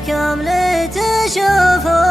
ليتكم لتشوفون.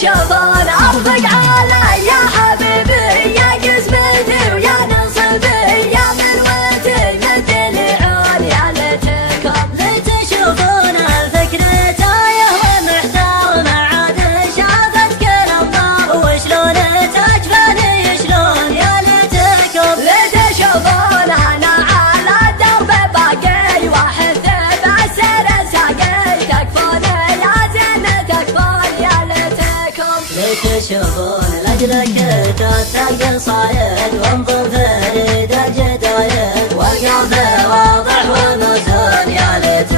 شوفون أطبق علي يا حبيبي يا قسمتي ويا نصيبي يا مروتي مثل عون يا ليتكم لتشوفون الفكر تايه ومحتار ما عاد شافت كل النار وشلون تجفني شلون يا ليتكم لتشوفون أنا على الدرب باقي واحد بعسر ساقي تكفون يا زين تكفون يا ليتكم لتشوفون لأجلك تثق صايد وانظر فريد الجدايد والقلب واضح ومزون يا ليتكم